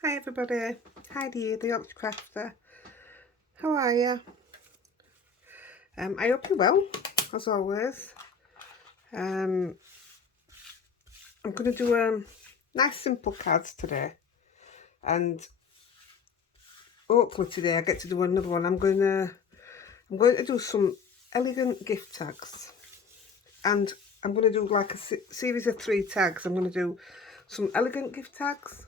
Hi everybody, Heidi, the Ox Crafter. How are you? I hope you're well, as always. I'm going to do nice simple cards today, and hopefully today I get to do another one. I'm going to do some elegant gift tags, and I'm going to do like a series of 3 tags. I'm going to do some elegant gift tags.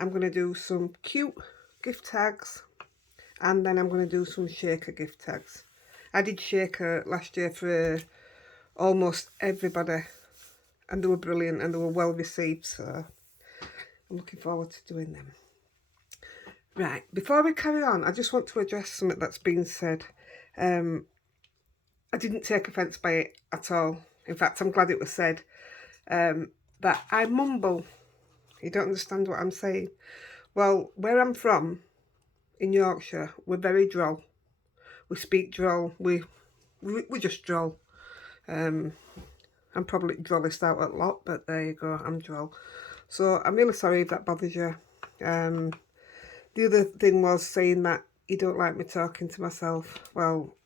I'm going to do some cute gift tags. And then I'm going to do some shaker gift tags. I did shaker last year for almost everybody, and they were brilliant and they were well received, so I'm looking forward to doing them. Right, before we carry on, I just want to address something that's been said. I didn't take offence by it at all. In fact, I'm glad it was said, that I mumble. You don't understand what I'm saying. Well, where I'm from, in Yorkshire, we're very droll. We speak droll. We just droll. I'm probably drollest out a lot, but there you go, I'm droll. So I'm really sorry if that bothers you. The other thing was saying that you don't like me talking to myself. Well,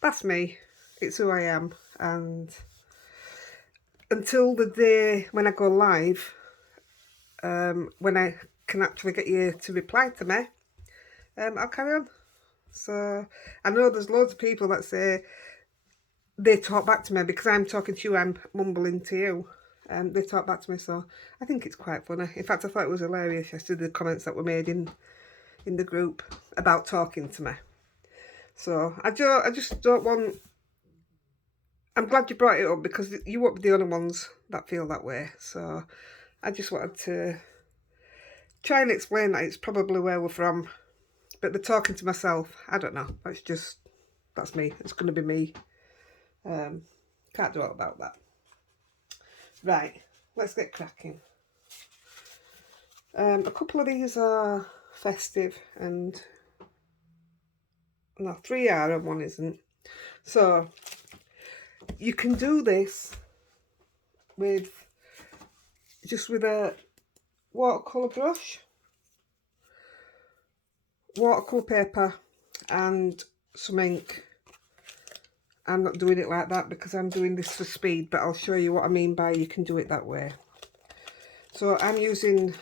that's me. It's who I am. And until the day when I go live, when I can actually get you to reply to me, I'll carry on. So I know there's loads of people that say they talk back to me because I'm talking to you, I'm mumbling to you. They talk back to me, so I think it's quite funny. In fact, I thought it was hilarious yesterday, the comments that were made in the group about talking to me. So I just don't want... I'm glad you brought it up because you won't be the only ones that feel that way. So I just wanted to try and explain that it's probably where we're from. But the talking to myself, I don't know. That's me. It's going to be me. Can't do all about that. Right, let's get cracking. A couple of these are festive, and no, 3 are and 1 isn't. So you can do this with just with a watercolour brush, watercolour paper, and some ink. I'm not doing it like that because I'm doing this for speed, but I'll show you what I mean by you can do it that way. So I'm using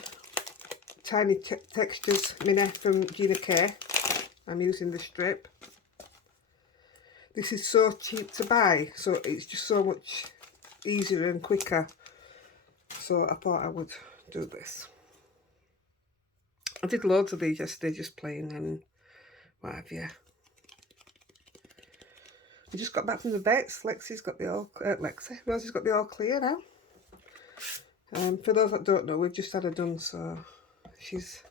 Tiny Textures Mini from Gina K. I'm using the strip. This is so cheap to buy, so it's just so much easier and quicker. So I thought I would do this. I did loads of these yesterday, just plain and what have you. We just got back from the vets. Rosie's got the all clear now. For those that don't know, we've just had her done, so she's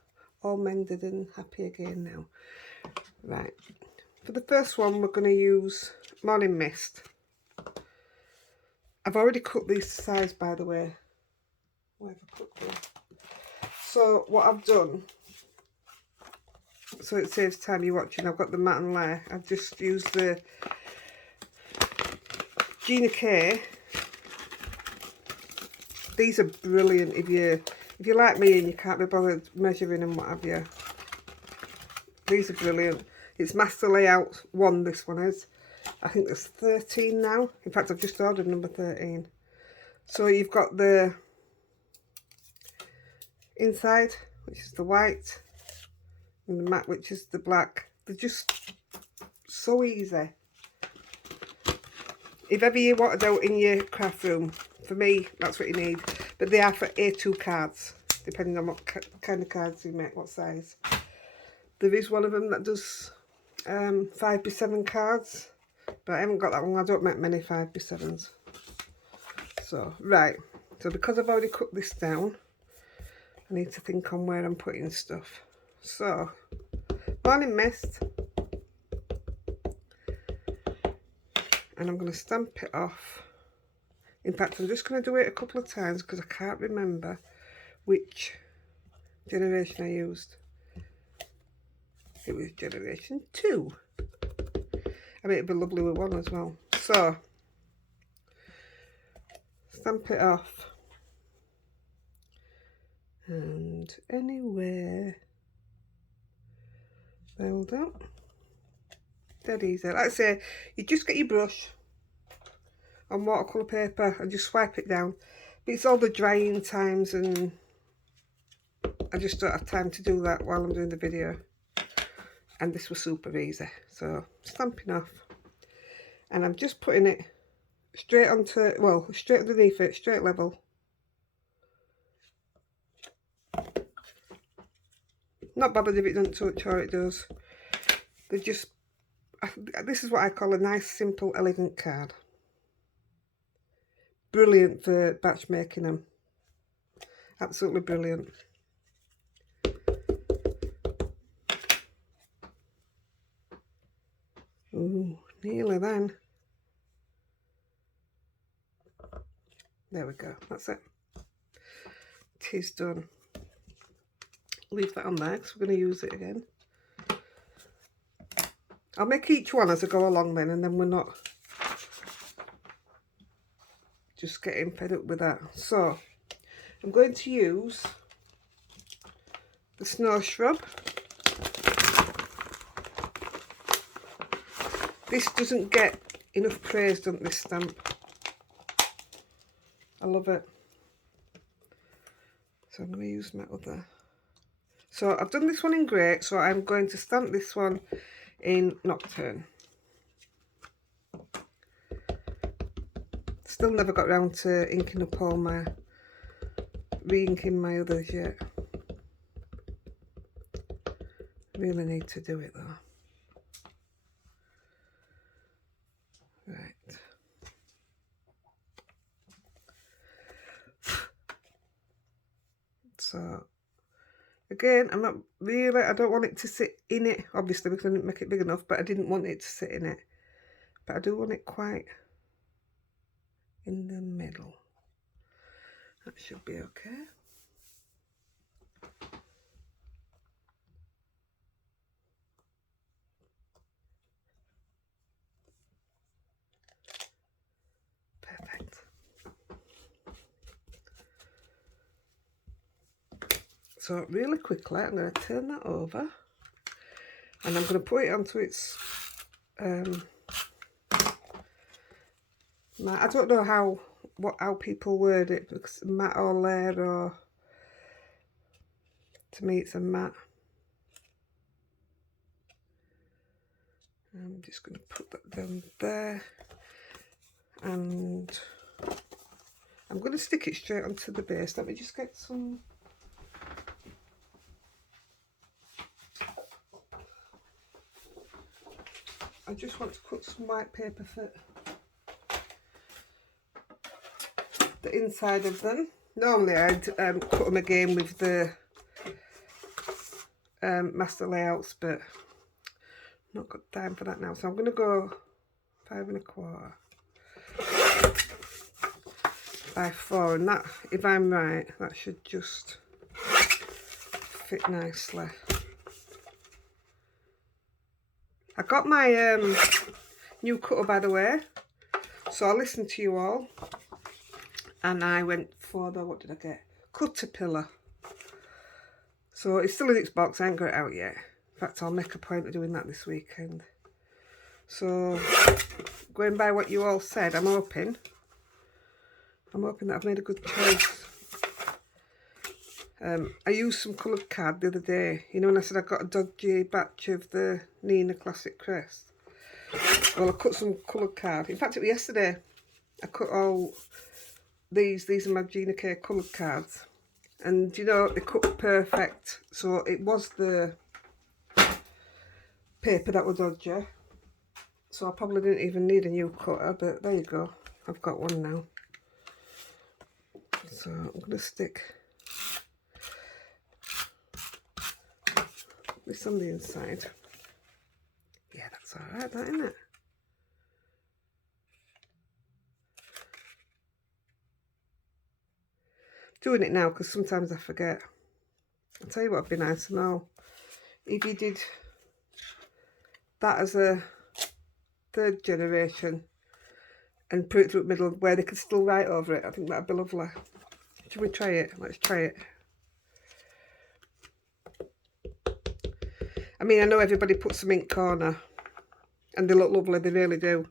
all mended and happy again now. Right, for the first one, we're going to use Morning Mist. I've already cut these to size, by the way. Where have I cut them? So what I've done, so it saves time you're watching, I've got the matte and layer. I've just used the Gina K. These are brilliant if you're like me and you can't be bothered measuring and what have you. These are brilliant. It's Master Layout 1, this one is. I think there's 13 now. In fact, I've just ordered number 13. So you've got the inside, which is the white, and the matte, which is the black. They're just so easy. If ever you want to do it in your craft room, for me, that's what you need. But they are for A2 cards, depending on what kind of cards you make, what size. There is one of them that does 5x7 cards, but I haven't got that one. I don't make many 5x7s. So, right. So because I've already cut this down, I need to think on where I'm putting stuff. So, Morning Mist. And I'm going to stamp it off. In fact, I'm just going to do it a couple of times because I can't remember which generation I used. It was generation 2. I mean, it'd be lovely with 1 as well. So, stamp it off. and anywhere. There we go. Dead easy. Like I say, you just get your brush on watercolour paper and just swipe it down. But it's all the drying times and I just don't have time to do that while I'm doing the video. And this was super easy. So stamping off. And I'm just putting it straight onto, well, straight underneath it, straight level. Not bothered if it doesn't touch or it does. They're just, this is what I call a nice, simple, elegant card. Brilliant for batch making them. Absolutely brilliant. Ooh, nearly then. There we go, that's it. It is done. Leave that on there because we're going to use it again. I'll make each one as I go along then, and then we're not just getting fed up with that. So I'm going to use the snow shrub. This doesn't get enough praise, doesn't this stamp? I love it. So I'm going to use my other. So I've done this one in grey, so I'm going to stamp this one in Nocturne. Still never got round to inking up all my, re-inking my others yet. Really need to do it though. Right. So again, I'm not really, I don't want it to sit in it, obviously because I didn't make it big enough, but I didn't want it to sit in it. But I do want it quite in the middle. That should be okay. Perfect. So really quickly, I'm going to turn that over and I'm going to put it onto its, I don't know how people word it, because matte or layer, or to me it's a matte. I'm just going to put that down there and I'm going to stick it straight onto the base. Let me just get some. I just want to cut some white paper for the inside of them. Normally I'd cut them again with the master layouts, but I've not got time for that now. So I'm going to go 5 1/4 by 4, and that, if I'm right, that should just fit nicely. I got my new cutter, by the way, so I listened to you all and I went for the, what did I get? Caterpillar. So it's still in its box, I ain't got it out yet. In fact, I'll make a point of doing that this weekend. So going by what you all said, I'm hoping that I've made a good choice. I used some coloured card the other day, you know, when I said I got a dodgy batch of the Nina Classic Crest. Well, I cut some coloured card. In fact, it was yesterday. I cut all these are my Gina K coloured cards. And, you know, they cut perfect. So it was the paper that was dodgy. So I probably didn't even need a new cutter, but there you go. I've got one now. So I'm going to stick this on the inside. Yeah, that's alright, that, isn't it? Doing it now because sometimes I forget. I'll tell you what would be nice to know. If you did that as a 3rd generation and put it through the middle where they could still write over it, I think that'd be lovely. Should we try it? Let's try it. I mean, I know everybody puts them in corner and they look lovely, they really do.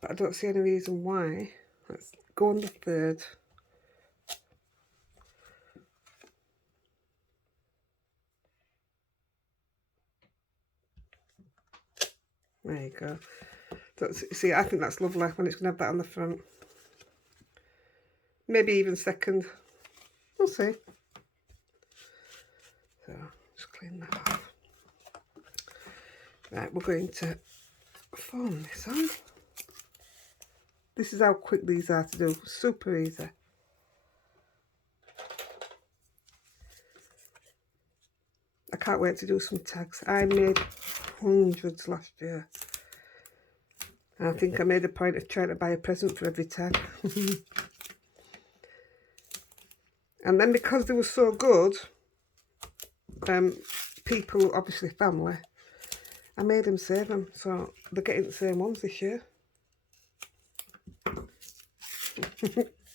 But I don't see any reason why. Let's go on the third. There you go. See, I think that's lovely when it's going to have that on the front. Maybe even second. We'll see. So, just clean that off. Right, we're going to form this on. This is how quick these are to do. Super easy. I can't wait to do some tags. I made hundreds last year. I think I made a point of trying to buy a present for every tag. And then because they were so good, people, obviously family, I made them save them. So they're getting the same ones this year.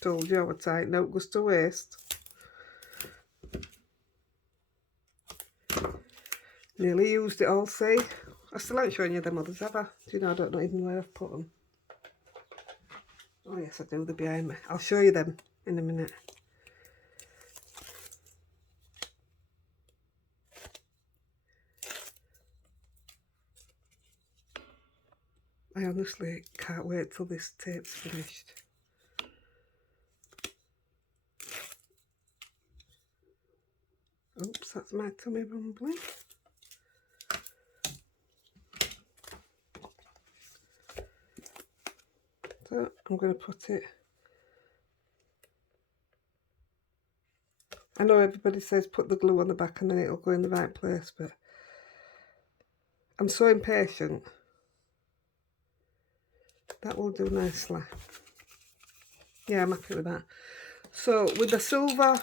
Told you I was tight. No, it goes to waste. Nearly used it all, see? I still ain't showing you them others, have I? Do you know, I don't know even where I've put them. Oh yes, I do, they're behind me. I'll show you them in a minute. I honestly can't wait till this tape's finished. Oops, that's my tummy rumbling. So I'm going to put it. I know everybody says put the glue on the back and then it'll go in the right place, but I'm so impatient. That will do nicely. Yeah, I'm happy with that. So with the silver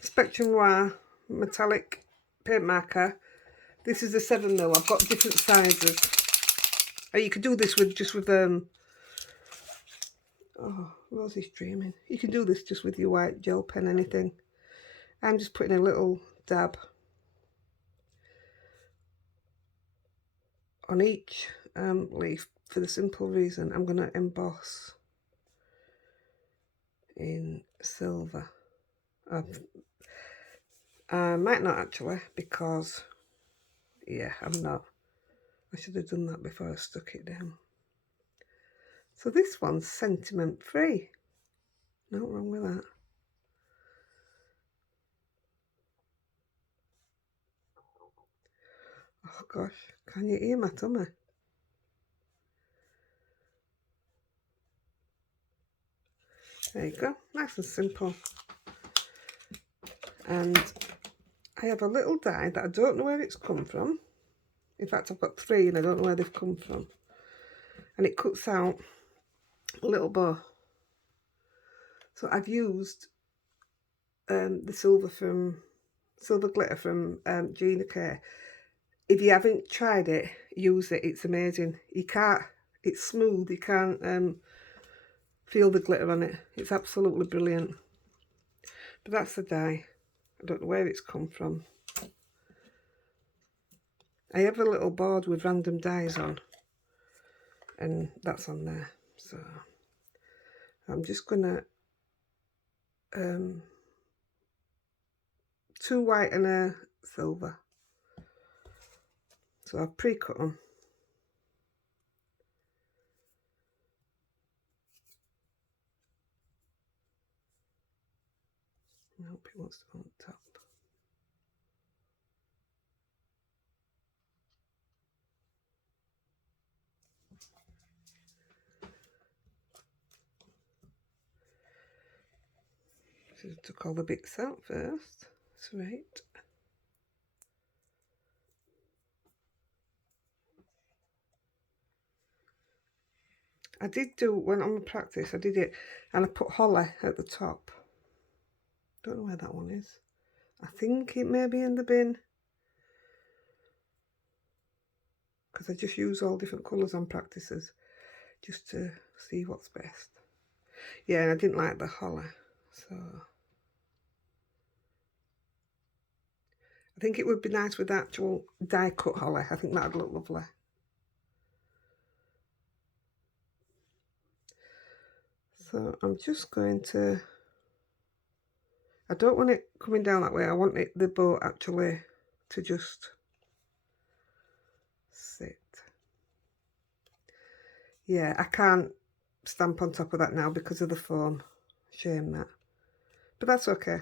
Spectrum Noir metallic paint marker, this is a 7mm. I've got different sizes. Or you could do this with just with oh, Rosie's dreaming. You can do this just with your white gel pen, anything. I'm just putting a little dab on each leaf for the simple reason I'm going to emboss in silver. I might not actually, because yeah, I'm not. I should have done that before I stuck it down. So this one's sentiment free. Nothing wrong with that. Oh gosh, can you hear my tummy? There you go, nice and simple. And I have a little die that I don't know where it's come from. In fact, I've got 3 and I don't know where they've come from. And it cuts out a little bow. So I've used the silver glitter from Gina K. If you haven't tried it, use it. It's amazing. You can't. It's smooth. You can't feel the glitter on it. It's absolutely brilliant. But that's the die. I don't know where it's come from. I have a little board with random dies on, and that's on there. So I'm just gonna 2 white and a silver. So I've pre-cut them. I hope it wants to go on top. So I took all the bits out first. That's right. I did do, when on my practice, I did it, and I put holly at the top. Don't know where that one is. I think it may be in the bin, because I just use all different colours on practices, just to see what's best. Yeah, and I didn't like the holly, so I think it would be nice with actual die cut holly. I think that'd look lovely. So I'm just going to, I don't want it coming down that way. I want it, the bow actually to just sit. Yeah, I can't stamp on top of that now because of the foam. Shame that. But that's okay.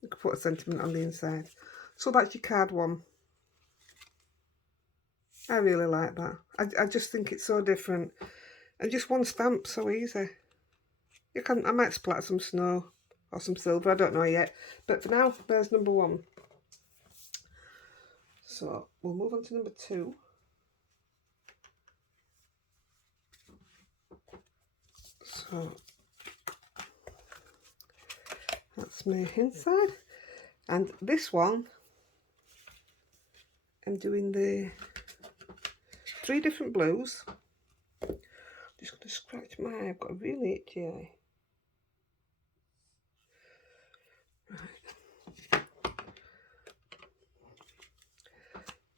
You can put a sentiment on the inside. So that's your card one. I really like that. I just think it's so different. And just one stamp, so easy. You can, I might splatter some snow or some silver, I don't know yet. But for now, there's number one. So we'll move on to number two. So that's my inside. And this one, I'm doing the 3 different blues. Just going to scratch my eye. I've got a really itchy eye. Right.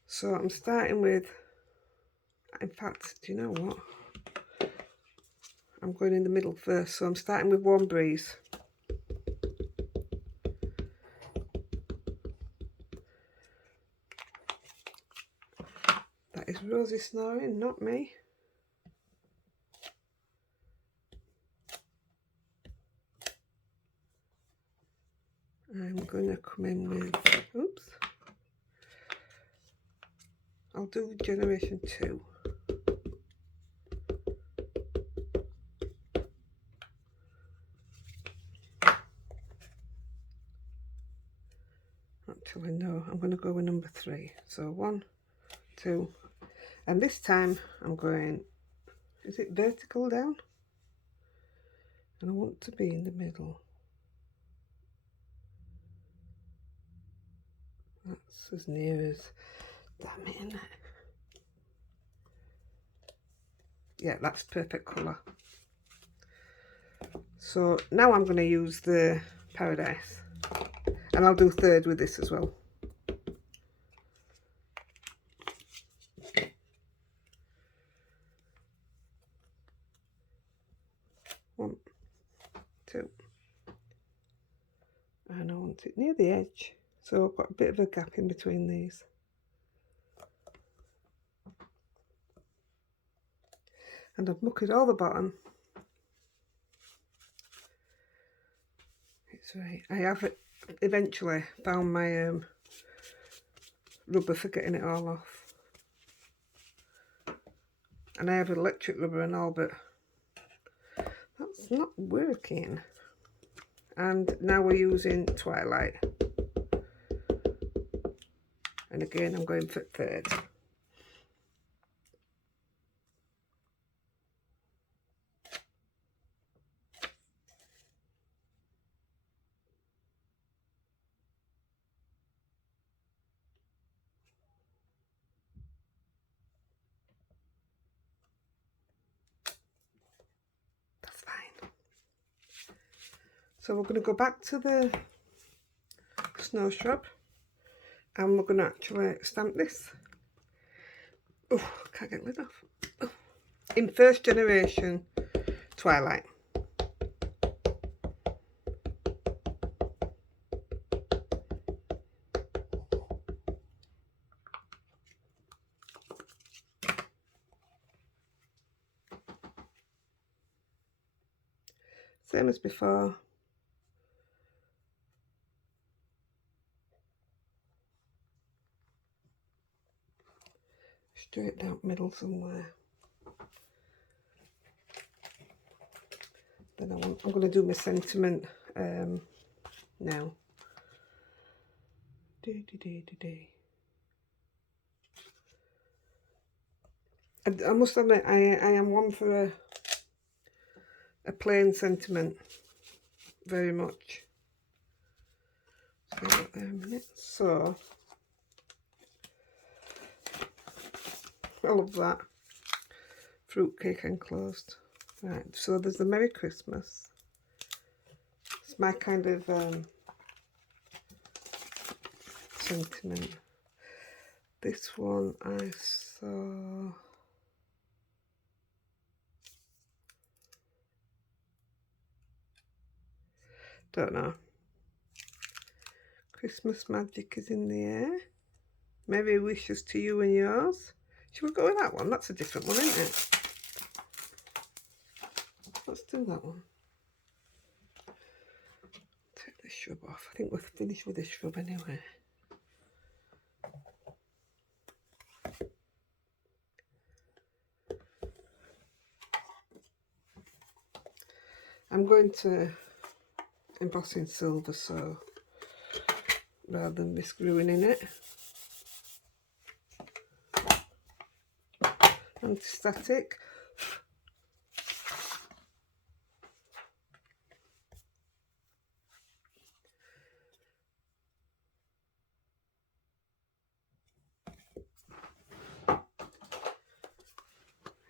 So I'm starting with, in fact, do you know what? I'm going in the middle first. So I'm starting with Warm Breeze. That is Rosie snoring, not me. I'm going to come in with, oops, I'll do generation 2. Actually, no, I'm going to go with number 3. So 1, 2, and this time I'm going, is it vertical down? And I want to be in the middle. That's as near as, damn it, isn't it? Yeah, that's perfect colour. So now I'm going to use the Paradise, and I'll do 3rd with this as well. One, 2, and I want it near the edge, so I've got a bit of a gap in between these. And I've mucked all the bottom. It's right. I have eventually found my rubber for getting it all off. And I have electric rubber and all, but that's not working. And now we're using Twilight. And again, I'm going for 3rd. That's fine. So we're going to go back to the snow shrub, and we're going to actually stamp this. Oh, can't get lid off. Oh. In 1st generation Twilight. Same as before. Straight down middle somewhere. Then I'm going to do my sentiment now. I must admit, I am one for a plain sentiment, very much. So, a minute. So I love that. Fruitcake enclosed. Right, so there's the Merry Christmas. It's my kind of sentiment. This one I saw. Don't know. Christmas magic is in the air. Merry wishes to you and yours. Should we go with that one? That's a different one, isn't it? Let's do that one. Take the shrub off. I think we're finished with the shrub anyway. I'm going to emboss in silver, so rather than risk ruining it. Anti-static.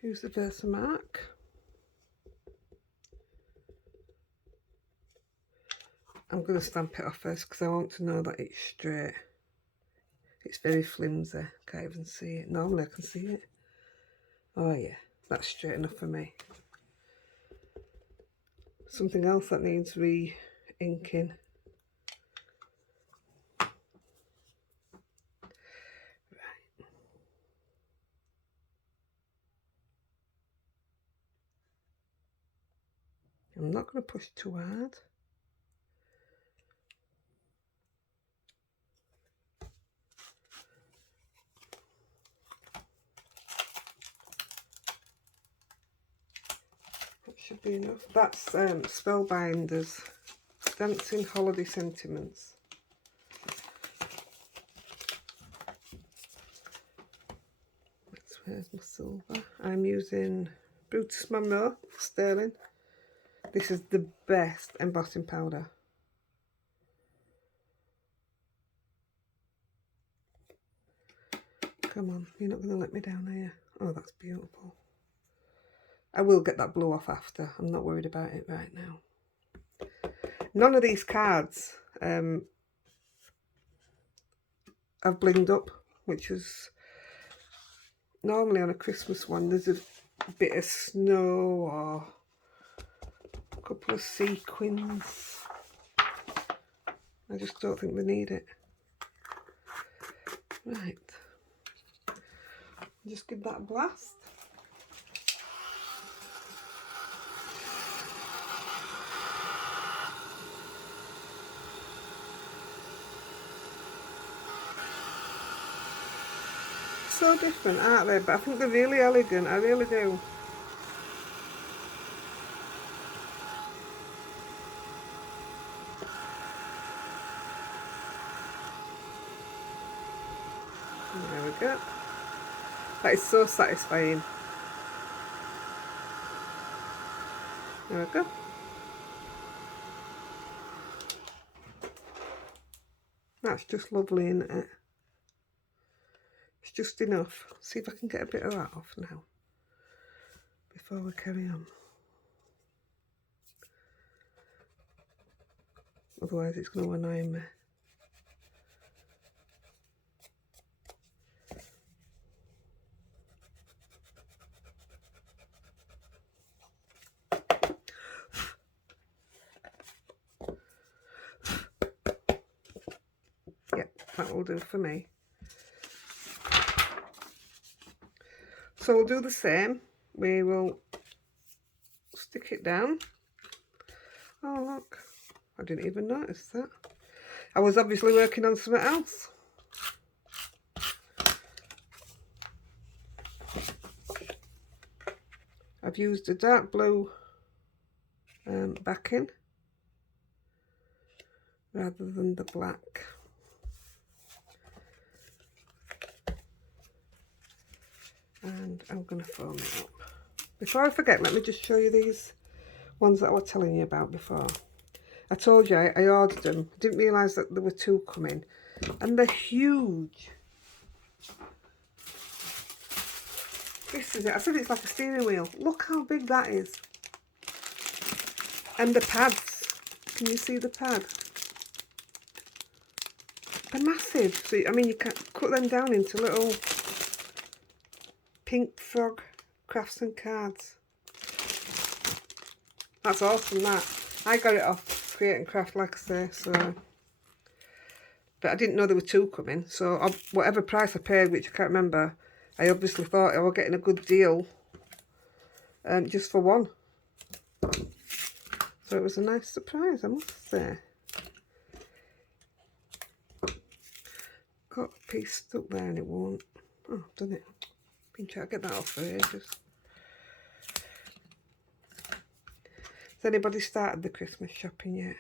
Use the Versamark. I'm going to stamp it off first because I want to know that it's straight. It's very flimsy. Can't even see it. Normally I can see it. Oh yeah, that's straight enough for me. Something else that needs re-inking. Right. I'm not going to push too hard. Should be enough. That's Spellbinders Dancing Holiday Sentiments. Where's my silver? I'm using Brutus Monroe Sterling. This is the best embossing powder. Come on, you're not going to let me down, are you? Oh, that's beautiful. I will get that blue off after. I'm not worried about it right now. None of these cards have blinged up, which is normally on a Christmas one. There's a bit of snow or a couple of sequins. I just don't think they need it. Right. Just give that a blast. So different, aren't they? But I think they're really elegant. I really do. There we go. That is so satisfying. There we go. That's just lovely, isn't it? It's just enough. See if I can get a bit of that off now before we carry on. Otherwise it's going to annoy me. Yep, that will do for me. So we'll do the same. We will stick it down. Oh look, I didn't even notice that. I was obviously working on something else. I've used a dark blue backing rather than the black. And I'm going to foam it up. Before I forget, let me just show you these ones that I was telling you about before. I told you I ordered them. I didn't realise that there were two coming. And they're huge. This is it. I said it's like a steering wheel. Look how big that is. And the pads. Can you see the pad? They're massive. So, I mean, you can cut them down into little pink frog crafts and cards. That's awesome, that. I got it off Create and Craft, like I say, so... But I didn't know there were two coming, so whatever price I paid, which I can't remember, I obviously thought I was getting a good deal just for one. So it was a nice surprise, I must say. Got a piece stuck there and it won't. Oh, I've done it. Been trying to get that off for ages. Has anybody started the Christmas shopping yet?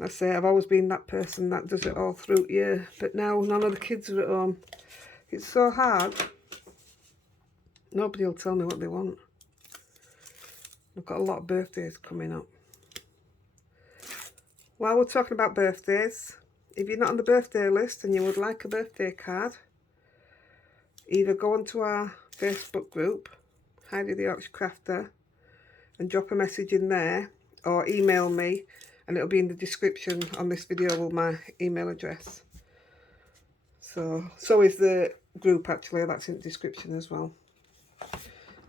I say I've always been that person that does it all through the year, but now none of the kids are at home. It's so hard. Nobody will tell me what they want. I've got a lot of birthdays coming up. While we're talking about birthdays, if you're not on the birthday list and you would like a birthday card, either go onto our Facebook group, Heidi-The Crafter, and drop a message in there, or email me, and it'll be in the description on this video with my email address. So is the group, actually, that's in the description as well.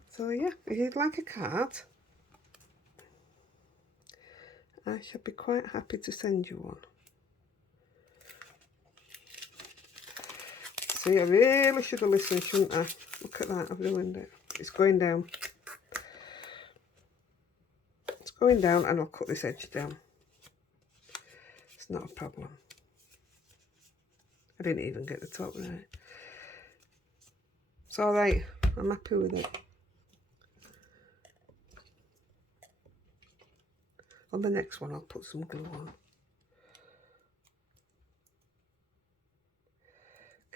So yeah, if you'd like a card, I should be quite happy to send you one. See, I really should have listened, shouldn't I? Look at that, I've ruined it. It's going down. It's going down, and I'll cut this edge down. It's not a problem. I didn't even get the top right. It's alright, I'm happy with it. On the next one, I'll put some glue on.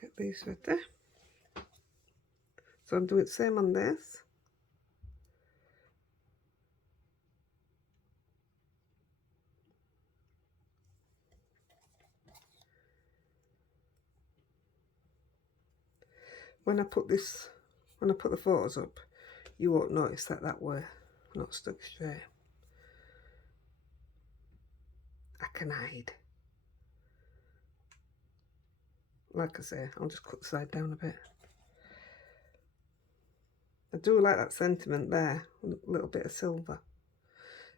Get these ready. So I'm doing the same on this. When I put the photos up, you won't notice that way, not stuck straight. I can hide. Like I say, I'll just cut the side down a bit. I do like that sentiment there, a little bit of silver.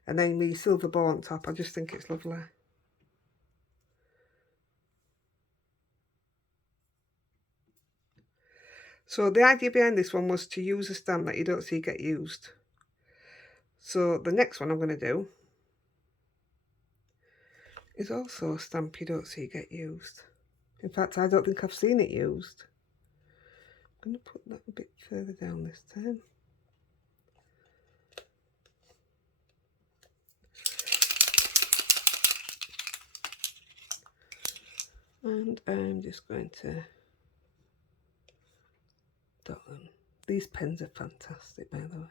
And then the silver bow on top, I just think it's lovely. So the idea behind this one was to use a stamp that you don't see get used. So the next one I'm going to do is also a stamp you don't see get used. In fact, I don't think I've seen it used. I'm going to put that a bit further down this time. And I'm just going to dot them. These pens are fantastic, by the way.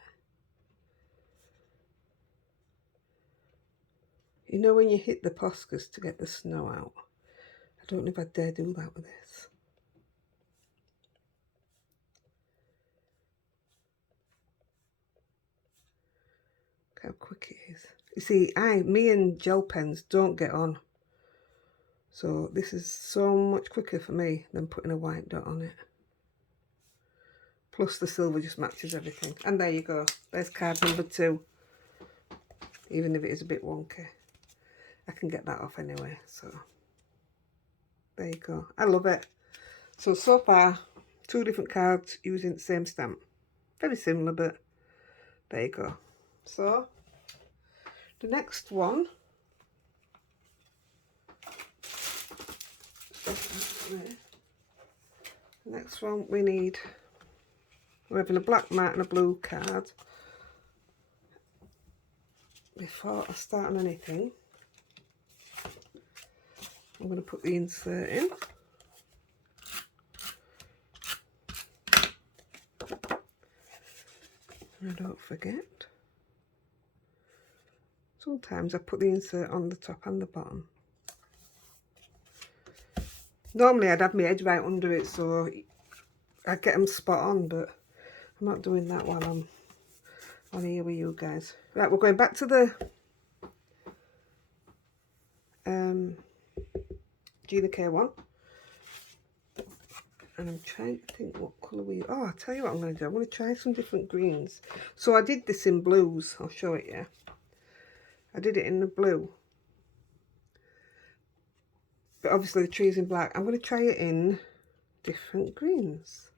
You know when you hit the Poscas to get the snow out? I don't know if I dare do that with this. Look how quick it is. You see, me and gel pens don't get on. So this is so much quicker for me than putting a white dot on it. Plus the silver just matches everything. And there you go. There's card number 2. Even if it is a bit wonky. I can get that off anyway, so there you go. I love it. So far, 2 different cards using the same stamp. Very similar, but there you go. So, the next one, we're having a black mat and a blue card. Before I start on anything, I'm going to put the insert in. And don't forget, sometimes I put the insert on the top and the bottom. Normally I'd have my edge right under it so I'd get them spot on, but I'm not doing that while I'm on here with you guys. Right, we're going back to the Gina K one. And I'm trying to think what colour oh, I'll tell you what I'm going to do. I'm going to try some different greens. So I did this in blues. I'll show it you. I did it in the blue. But obviously the tree's in black. I'm going to try it in different greens.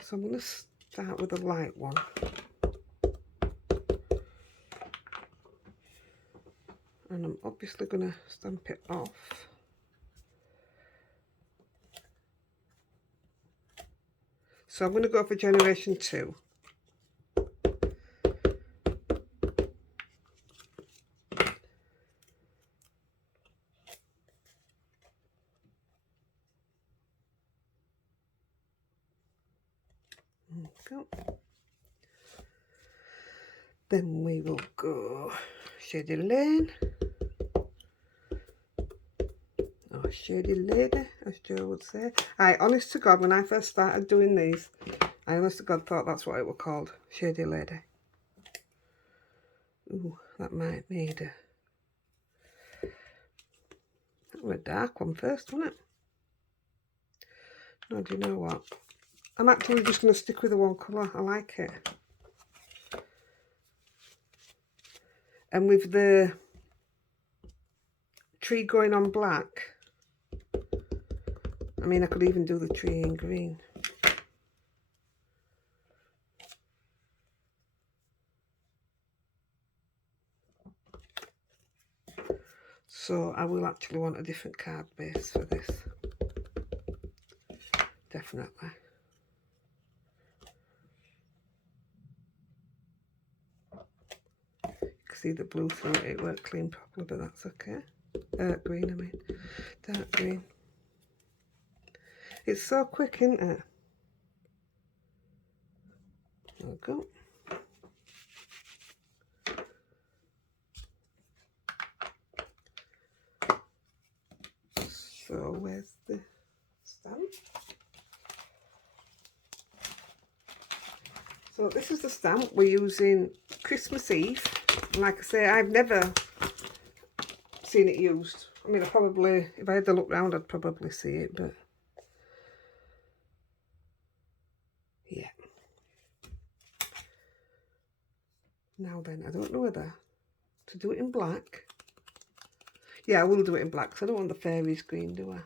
So I'm going to start with a light one. And I'm obviously going to stamp it off. So I'm going to go for generation 2. Go. Then we will go Shady Lane. Or Shady Lady, as Joe would say. Honest to God, when I first started doing these, I honest to God thought that's what it was called. Shady Lady. Ooh, that might need a... That was a dark one first, wasn't it? No, do you know what? I'm actually just going to stick with the one colour. I like it. And with the tree going on black, I mean, I could even do the tree in green. So I will actually want a different card base for this. Definitely. You can see the blue through it, it won't clean properly, but that's okay. Green, I mean. Dark green. It's so quick, isn't it? There we go. So where's the stamp? So this is the stamp we're using Christmas Eve. And like I say, I've never seen it used. I mean, I probably, if I had to look round, I'd probably see it, but yeah. Now then, I don't know whether to do it in black. Yeah, I will do it in black, because I don't want the fairies green, do I?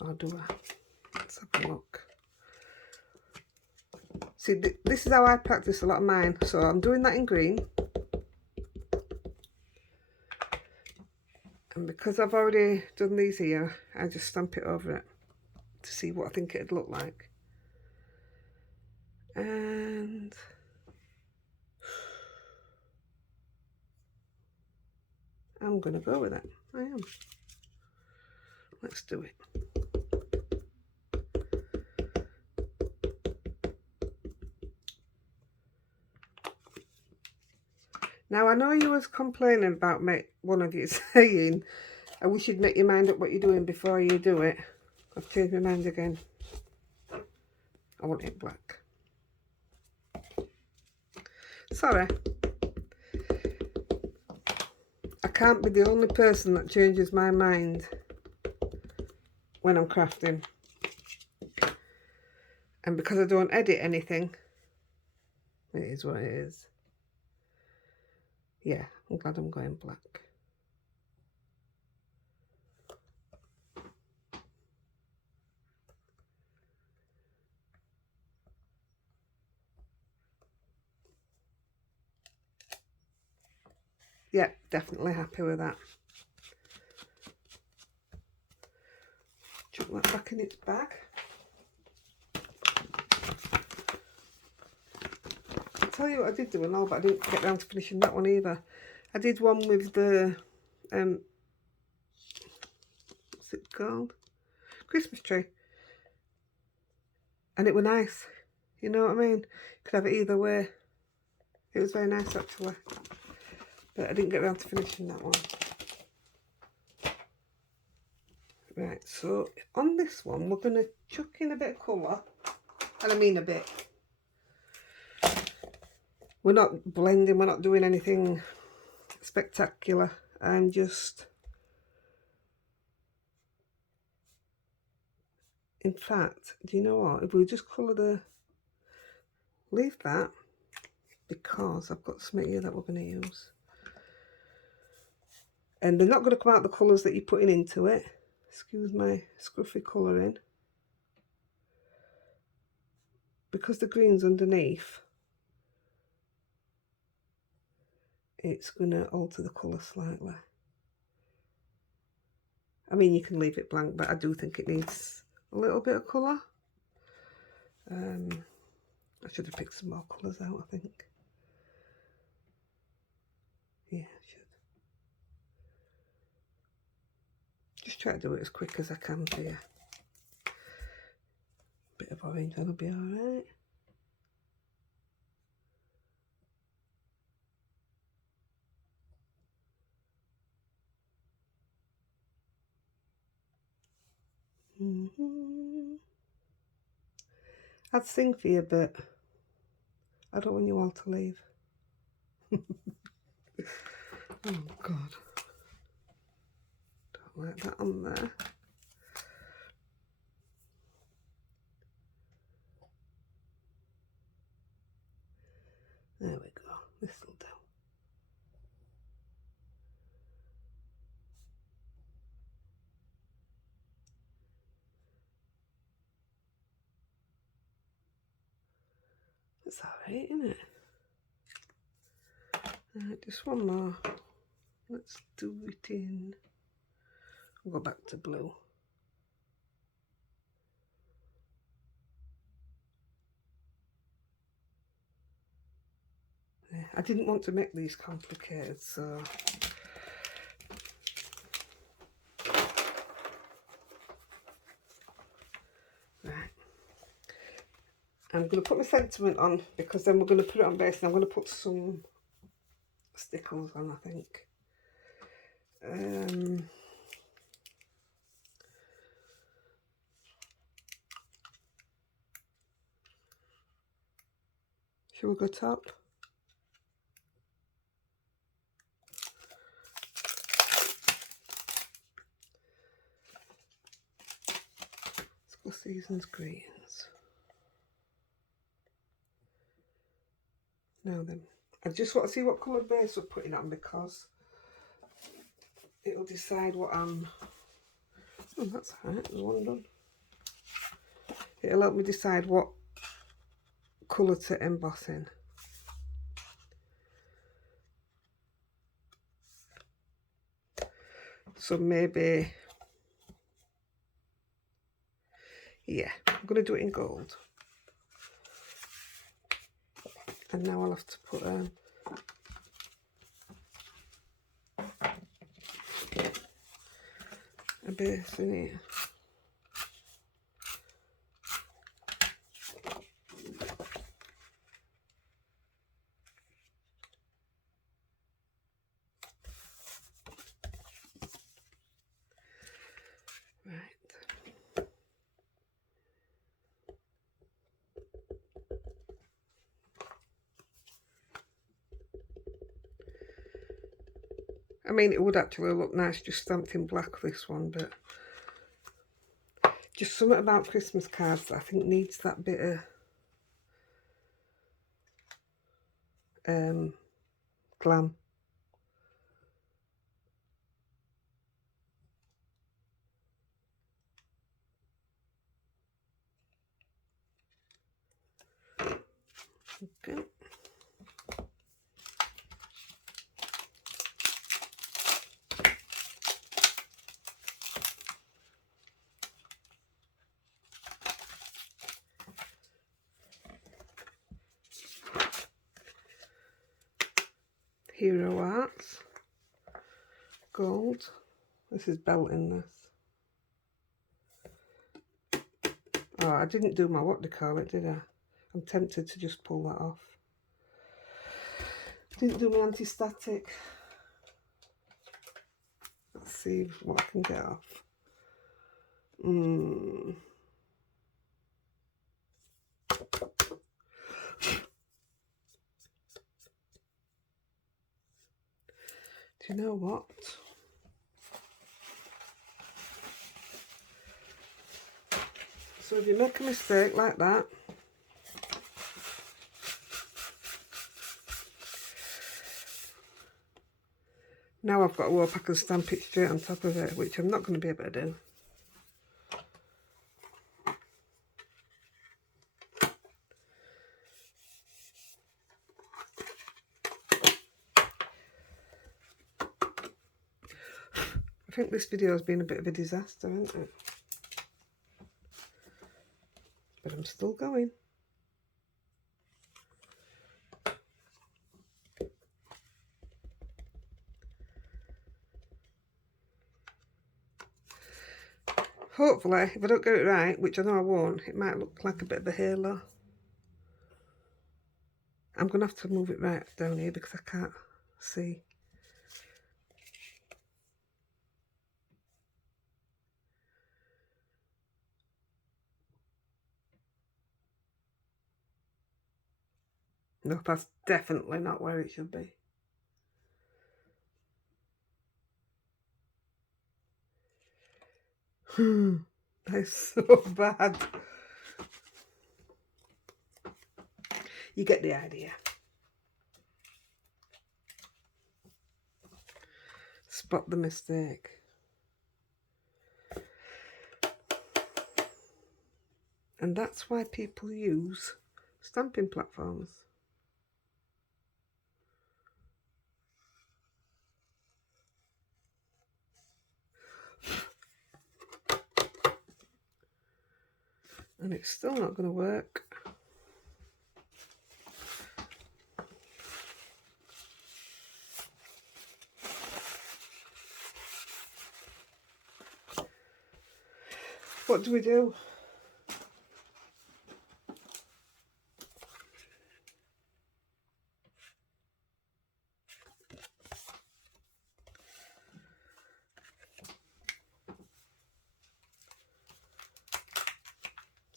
Or do I? Let's have a look. See, this is how I practice a lot of mine. So I'm doing that in green. And because I've already done these here, I just stamp it over it to see what I think it'd look like. And I'm going to go with it. I am. Let's do it. Now, I know you was complaining about one of you saying, I wish you'd make your mind up what you're doing before you do it. I've changed my mind again. I want it black. Sorry. I can't be the only person that changes my mind when I'm crafting. And because I don't edit anything, it is what it is. Yeah, I'm glad I'm going black. Yeah, definitely happy with that. Chuck that back in its bag. I'll tell you what I did do and all, but I didn't get round to finishing that one either. I did one with the, what's it called? Christmas tree. And it was nice. You know what I mean? Could have it either way. It was very nice actually. But I didn't get round to finishing that one. Right, so on this one, we're going to chuck in a bit of colour. And I mean a bit. We're not blending, we're not doing anything spectacular. I'm just, in fact, do you know what? If we just colour leave that, because I've got some here that we're going to use. And they're not going to come out the colours that you're putting into it. Excuse my scruffy colouring. Because the green's underneath, it's going to alter the colour slightly. I mean, you can leave it blank, but I do think it needs a little bit of colour. I should have picked some more colours out, I think. Yeah, I should. Just try to do it as quick as I can for you. Bit of orange, that'll be alright. I'd sing for you, but I don't want you all to leave. Oh God. Don't like that on there. There we go. This'll do. That's alright, isn't it? Just one more. Let's do it in. We'll go back to blue. Yeah, I didn't want to make these complicated, so right. I'm going to put my sentiment on because then we're going to put it on base and I'm going to put some stickles on, I think. Shall we go top? Let's go Seasons Greens. Now then, I just want to see what colour base we're putting on because it'll decide what I'm... Oh, that's alright, there's one done. It'll help me decide what colour to emboss in. So maybe, yeah, I'm going to do it in gold. And now I'll have to put a base in here. Right. I mean, it would actually look nice just stamped in black, this one, but just something about Christmas cards that I think needs that bit of glam. Okay. Hero Arts, gold. This is belting this. Oh, I didn't do my what do you call it, did I? I'm tempted to just pull that off. Didn't do my anti-static. Let's see what I can get off. Do you know what? So if you make a mistake like that, now I've got to hope I can stamp it straight on top of it, which I'm not going to be able to do. I think this video has been a bit of a disaster, hasn't it? But I'm still going. Hopefully, if I don't get it right, which I know I won't, it might look like a bit of a halo. I'm going to have to move it right down here because I can't see. No, that's definitely not where it should be. That's so bad. You get the idea. Spot the mistake. And that's why people use stamping platforms. And it's still not going to work. What do we do?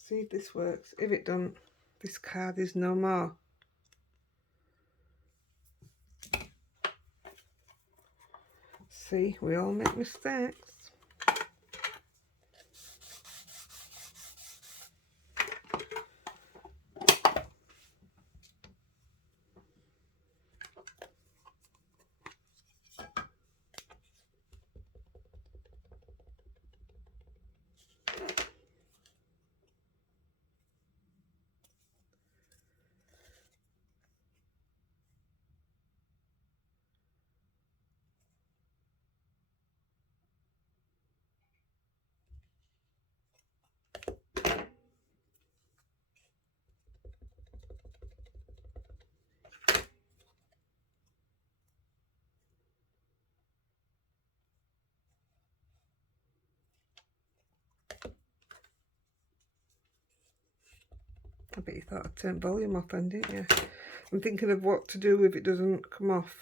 See if this works. If it don't, this card is no more. See, we all make mistakes. I bet you thought I'd turn volume off then, didn't you? I'm thinking of what to do if it doesn't come off.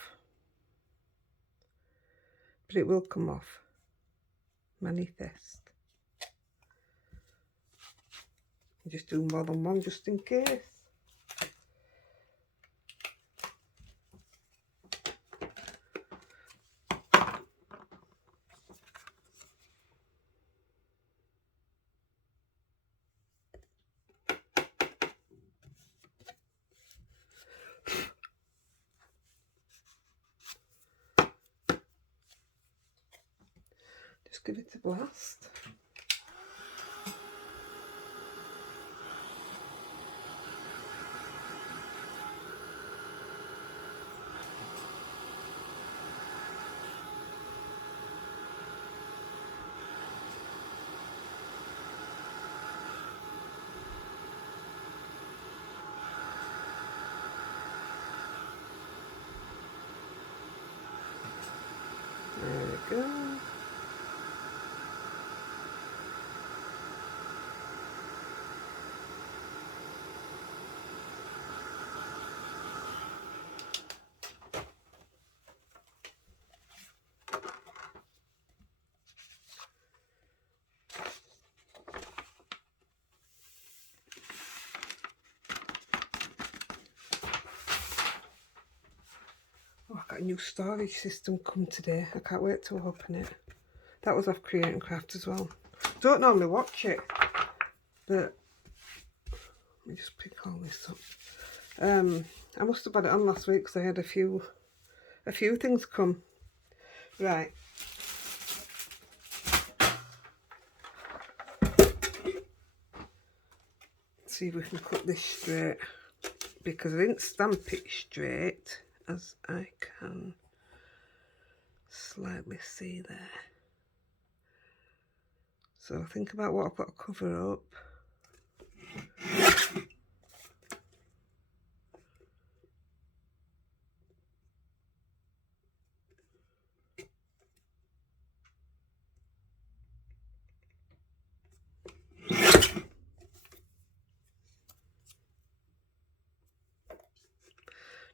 But it will come off. Manifest. Just do more than one just in case. Just give it a blast. There we go. Oh, I got a new storage system come today. I can't wait to open it. That was off Create and Craft as well. Don't normally watch it, but let me just pick all this up. I must have had it on last week because I had a few things come. Right. Let's see if we can cut this straight, because I didn't stamp it straight, as I can slightly see there. So think about what I've got to cover up.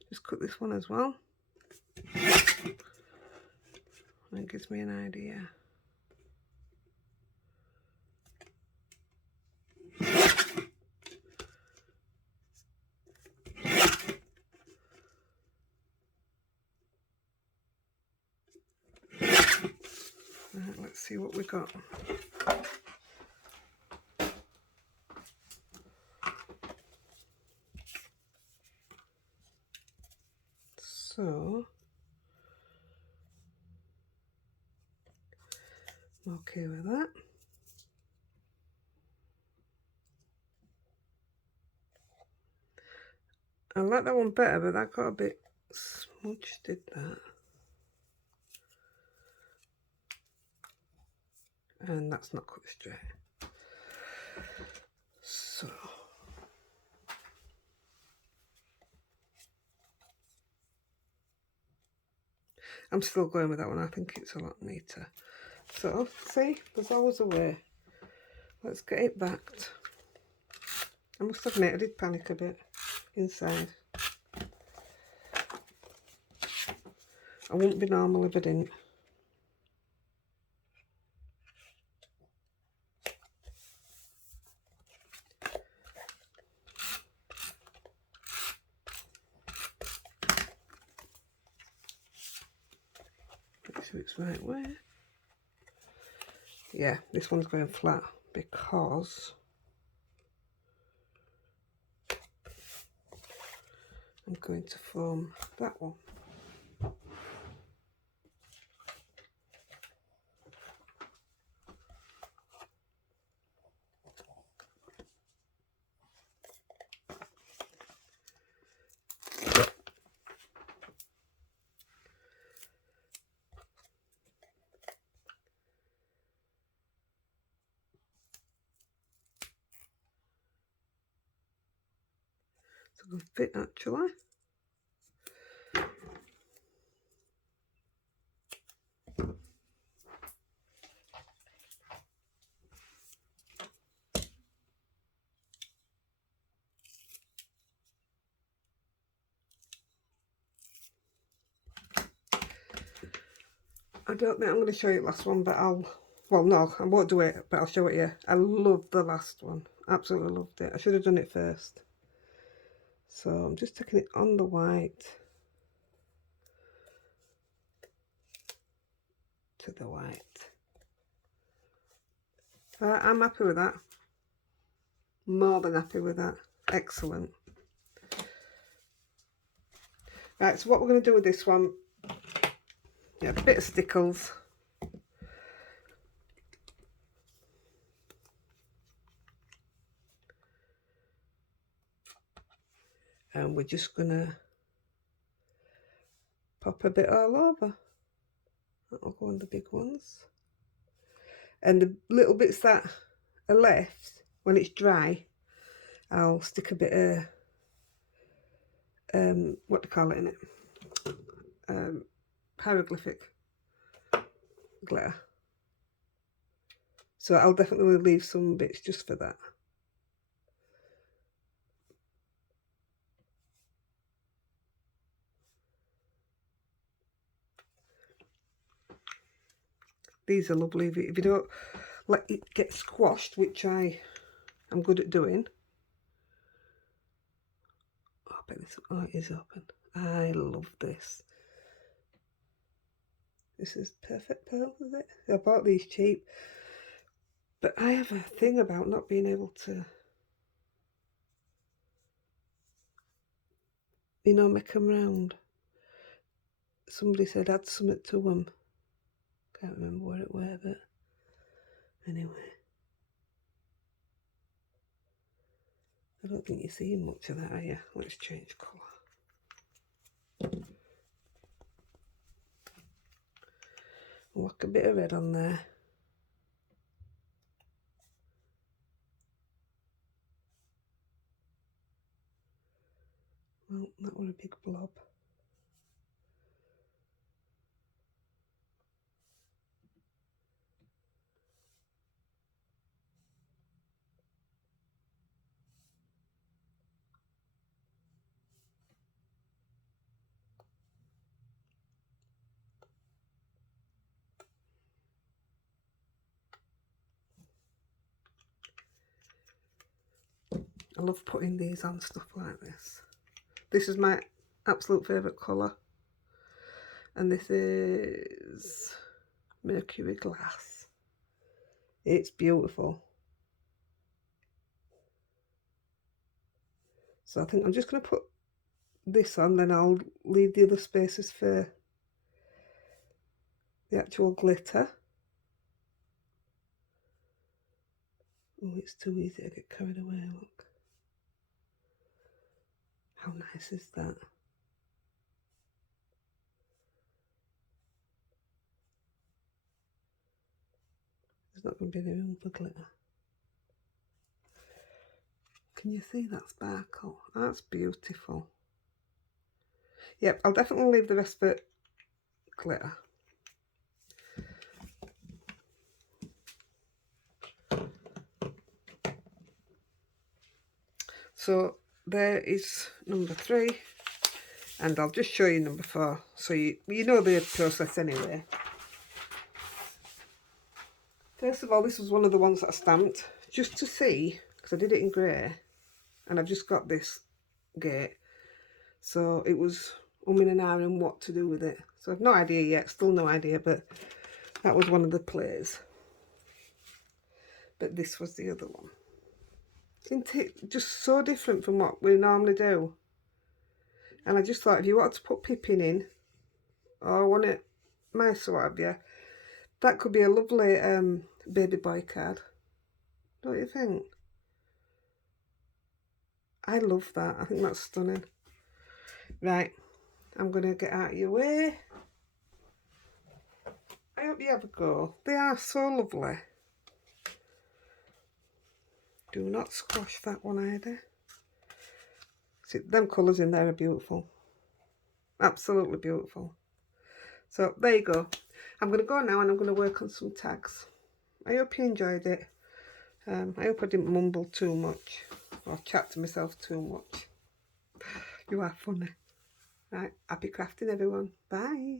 Just cut this one as well. That gives me an idea. Right, let's see what we got. So, I'm okay with that. I like that one better, but that got a bit smudged, did that? And that's not cut straight. So, I'm still going with that one. I think it's a lot neater. So, see, there's always a way. Let's get it backed. I must admit, I did panic a bit inside. I wouldn't be normal if I didn't. Make sure it's right way. Yeah, this one's going flat because I'm going to form that one. It's a good fit actually. I don't think I'm going to show you the last one, but well, no, I won't do it, but I'll show it you. I love the last one. Absolutely loved it. I should have done it first. So I'm just taking it on the white to the white. I'm happy with that. More than happy with that. Excellent. Right, so what we're going to do with this one, yeah, a bit of stickles. And we're just going to pop a bit all over. That'll go on the big ones. And the little bits that are left, when it's dry, I'll stick a bit of, what do you call it in it? Hieroglyphic glitter. So I'll definitely leave some bits just for that. These are lovely. If you don't let it get squashed, which I'm good at doing. Oh, I bet this, oh, it is open. I love this. This is Perfect Pearl, is it? I bought these cheap. But I have a thing about not being able to, you know, make them round. Somebody said add something to them. Can't remember where it were, but anyway. I don't think you're seeing much of that, are you? Let's change colour. Whack a bit of red on there. Well, that was a big blob. I love putting these on stuff like this. This is my absolute favourite colour. And this is Mercury Glass. It's beautiful. So I think I'm just going to put this on, then I'll leave the other spaces for the actual glitter. Oh, it's too easy to get carried away, look. How nice is that? There's not going to be any room for glitter. Can you see that sparkle? That's beautiful. Yep, I'll definitely leave the rest for glitter. So there is number 3, and I'll just show you number 4, so you know the process anyway. First of all, this was one of the ones that I stamped, just to see, because I did it in grey, and I've just got this gate, so it was umming and ahhing what to do with it. So I've no idea yet, still no idea, but that was one of the plays. But this was the other one. Isn't it just so different from what we normally do? And I just thought, if you wanted to put Pippin in, or want it mice or what have you, that could be a lovely baby boy card. Don't you think? I love that. I think that's stunning. Right, I'm going to get out of your way. I hope you have a go. They are so lovely. Do not squash that one either. See, them colours in there are beautiful. Absolutely beautiful. So there you go. I'm going to go now and I'm going to work on some tags. I hope you enjoyed it. I hope I didn't mumble too much or chat to myself too much. You are funny. Right, happy crafting everyone. Bye.